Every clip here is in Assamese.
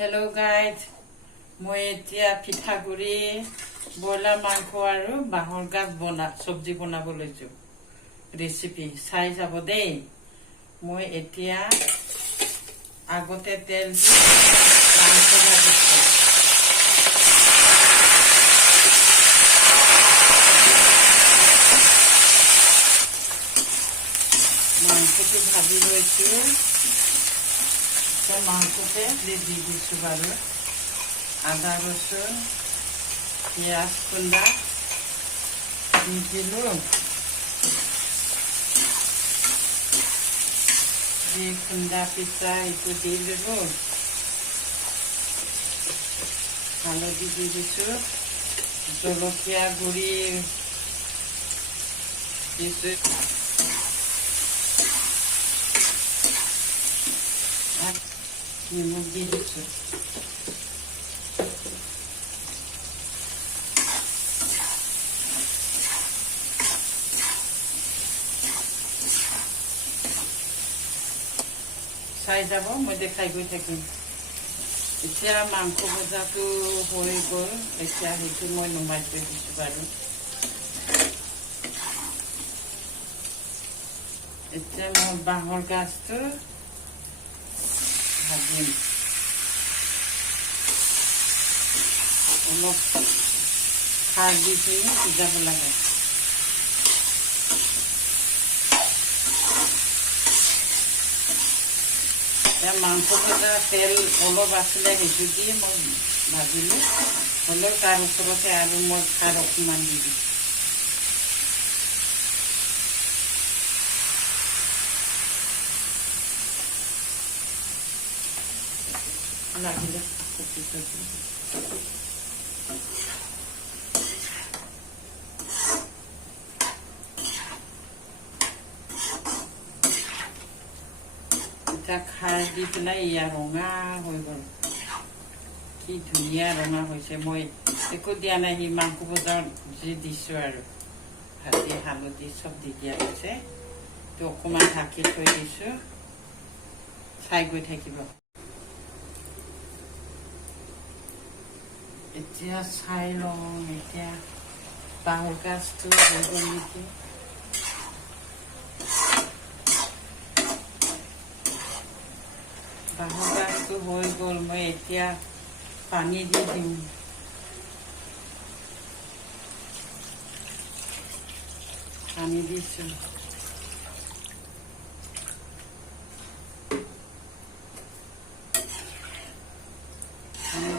Hello guys, মই এতিয়া পিঠাগুৰি বইলাৰ মাংস আৰু বাঁহৰ গাজ চব্জি বনাব লৈছো ৰেচিপি চাই যাব দেই মই এতিয়া আগতে তেল দি মাংস ভাজিছো মাংসটো ভাজি লৈছো মাংসতে দি দিছো বাৰু আদা ৰসুন পিঁয়াজ খুন্দা দি দিলো দি খুন্দা পিঠা এইটো দি দিলো হালধি দি দিছো জলকীয়া গুড়ি দিছো নিমখ দি দিছো চাই যাব মই দেখাই গৈ থাকিম এতিয়া মাংস ভজাটো হৈ গ'ল এতিয়া সেইটো মই নমাই থৈ দিছো বাৰু এতিয়া মই বাঁহৰ গাজটো ভাজিম অলপ খাৰ দি পিনে সিজাব লাগে মাংস ভজা তেল অলপ আছিলে সেইটো দি মই ভাজিলো হ'লেও তাৰ ওপৰতে আৰু মই খাৰ অকণমান দি দিম লাগিলে খাৰ দি পেলাই ইয়া ৰঙা হৈ গ'ল কি ধুনীয়া ৰঙা হৈছে মই একো দিয়া নাই সি মাংস ভজাৰ যি দিছো আৰু ভাজি হালধি চব দি দিয়া হৈছে তো অকণমান ঢাকি থৈ দিছো চাই গৈ থাকিব এতিয়া চাই লওঁ এতিয়া বাঁহৰ গাজটো হৈ গ'ল নেকি বাঁহৰ গাজটো হৈ গ'ল মই এতিয়া পানী দি দিম পানী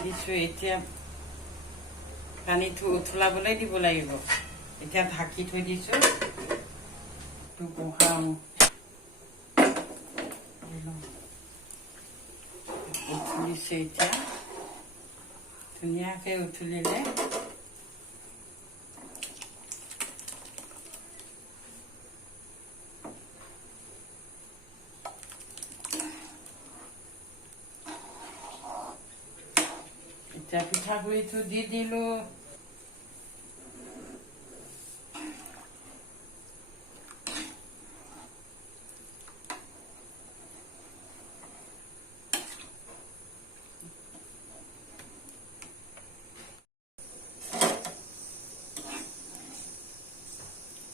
দিছো এতিয়া পানীটো উতলাবলৈ দিব লাগিব এতিয়া ঢাকি থৈ দিছো বহাম উঠলিছে এতিয়া ধুনীয়াকৈ উঠলিলে এতিয়া পিঠাগুড়িটো দি দিলো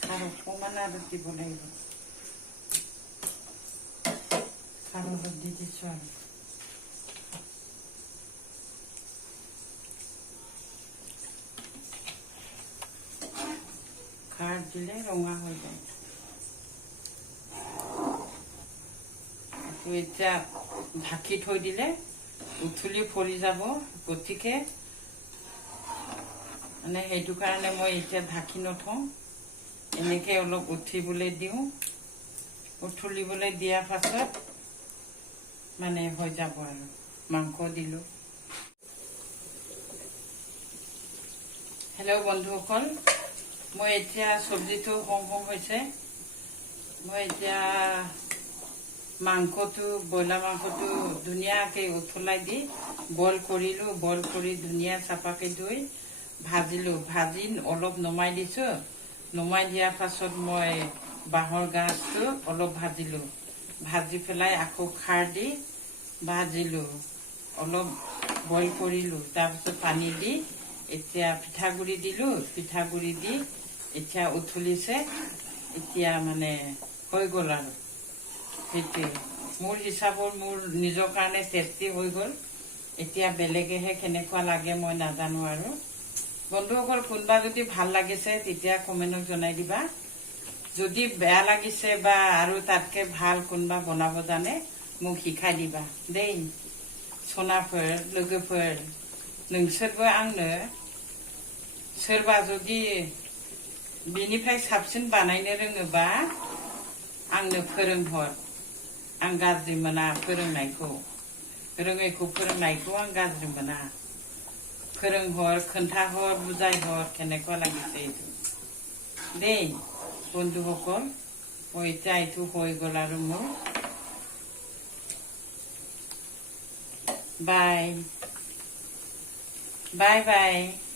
আৰু অকণমান আৰু দিব লাগিব আৰু দি দিছো আৰু খাৰ দিলে ৰঙা হৈ যায় এতিয়া ঢাকি থৈ দিলে উঠলি ফলি যাব গতিকে মানে সেইটো কাৰণে মই এতিয়া ঢাকি নথওঁ এনেকৈ অলপ উঠিবলৈ দিওঁ উঠলিবলৈ দিয়াৰ পাছত মানে হৈ যাব আৰু মাংস দিলোঁ হেল্ল' বন্ধুসকল মই এতিয়া চব্জিটো হম হৈছে মই এতিয়া মাংসটো ব্ৰইলাৰ মাংসটো ধুনীয়াকৈ উতলাই দি বইল কৰিলোঁ বইল কৰি ধুনীয়া চাফাকৈ ধুই ভাজিলোঁ ভাজি অলপ নমাই দিছোঁ নমাই দিয়াৰ পাছত মই বাঁহৰ গাজটো অলপ ভাজিলোঁ ভাজি পেলাই আকৌ খাৰ দি ভাজিলোঁ অলপ বইল কৰিলোঁ, তাৰপিছত পানী দি এতিয়া পিঠাগুড়ি দিলোঁ, পিঠাগুড়ি দি এতিয়া উঠলিছে, এতিয়া মানে হৈ গ'ল আৰু সেইটোৱে মোৰ হিচাপত মোৰ নিজৰ কাৰণে টেষ্টি হৈ গ'ল। এতিয়া বেলেগেহে কেনেকুৱা লাগে মই নাজানো আৰু। বন্ধুসকল, কোনোবা যদি ভাল লাগিছে তেতিয়া কমেণ্টত জনাই দিবা। যদি বেয়া লাগিছে বা আৰু তাতকৈ ভাল কোনোবা বনাব জানে মোক শিকাই দিবা দেই। सनाफोर लोगोफोर, नोंसोरबो आंनो सोरबा जुदि बिनिफ्राय साबसिन बानायनो रोङोबा आंनो फोरोंहर। आं गाज्रि मोना फोरोंनायखौ, रोङैखौ फोरोंनायखौ आं गाज्रि मोना। फोरोंहर, खोन्थाहर, बुजायहर केनेকুৱা লাগিছে দেই বন্ধুসকল। এতিয়া এইটো হৈ গ'ল আৰু মোৰ। Bye. Bye bye.